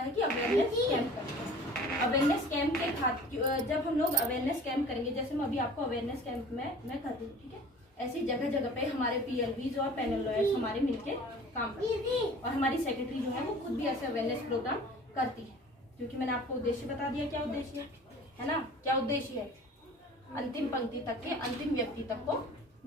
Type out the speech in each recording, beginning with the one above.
है कि awareness camp करते हैं। अवेयरनेस कैंप के जब हम लोग अवेयरनेस कैंप करेंगे, जैसे मैं अभी आपको अवेयरनेस कैंप में मैं कर रही हूँ, ठीक है, ऐसी जगह जगह पे हमारे PLVs और पैनल लॉयर्स हमारे मिलके काम करते हैं और हमारी सेक्रेटरी जो है वो खुद भी ऐसे अवेयरनेस प्रोग्राम करती है, क्योंकि मैंने आपको उद्देश्य बता दिया क्या उद्देश्य है ना, क्या उद्देश्य है, अंतिम पंक्ति तक के अंतिम व्यक्ति तक को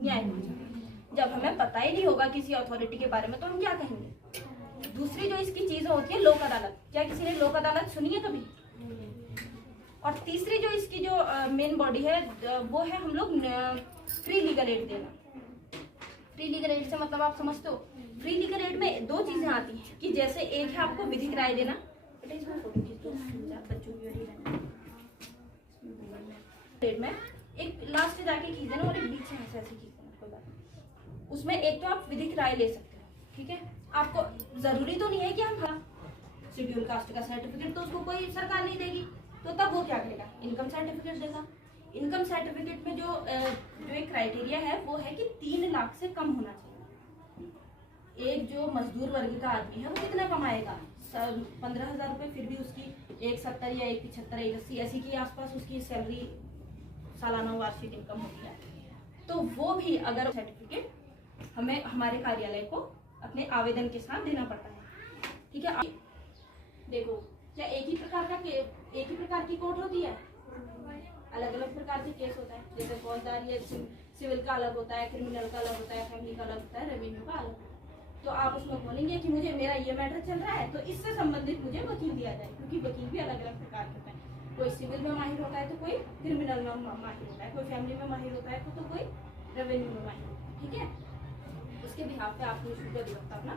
न्याय पहुंचाना। जब हमें पता ही नहीं होगा किसी अथॉरिटी के बारे में तो हम क्या कहेंगे। दूसरी जो इसकी चीज होती है लोक अदालत, क्या किसी ने लोक अदालत सुनी है कभी। और तीसरी जो इसकी जो मेन बॉडी है वो है हम लोग फ्री लीगल एड देना। फ्री लीगल एड से मतलब आप समझते हो, फ्री लीगल एड में दो चीजें आती हैं कि जैसे एक है आपको विधिक राय देना, इसमें फोटो खींच दो बच्चों की में एक लास्ट जाके खींच देना और एक बीच से ऐसे ऐसे खींच देना, कोई बात नहीं। उसमें एक तो आप विधिक राय ले सकते हो, ठीक है। आपको जरूरी तो नहीं है कि हम शेड्यूल कास्ट का सर्टिफिकेट तो उसको कोई सरकार नहीं देगी, तो तब वो क्या करेगा, इनकम सर्टिफिकेट देगा। इनकम सर्टिफिकेट में जो एक क्राइटेरिया है वो है कि 3 लाख से कम होना चाहिए। एक जो मजदूर वर्ग का आदमी है वो कितना कमाएगा, 15,000 रुपये, फिर भी उसकी 1,70 या 1,75 1,80 ऐसी के आसपास उसकी सैलरी सालाना वार्षिक इनकम होती है। तो वो भी अगर सर्टिफिकेट हमें हमारे कार्यालय को अपने आवेदन के साथ देना पड़ता है, ठीक है। देखो क्या एक ही प्रकार की कोर्ट होती है, अलग अलग प्रकार के केस होता है, जैसे फौजदारी सिविल का अलग होता है, क्रिमिनल का अलग होता है, फैमिली का अलग होता है, रेवेन्यू का अलग होता है। तो आप उसमें बोलेंगे कि मुझे मेरा ये मैटर चल रहा है तो इससे संबंधित मुझे वकील दिया जाए, क्योंकि वकील भी अलग अलग प्रकार के होते हैं। कोई सिविल में माहिर होता है तो कोई क्रिमिनल में माहिर होता है, कोई फैमिली में माहिर होता है तो कोई रेवेन्यू में माहिर होता है, ठीक है। उसके बिहाफ पे आप निःशुल्क अधिवक्ता अपना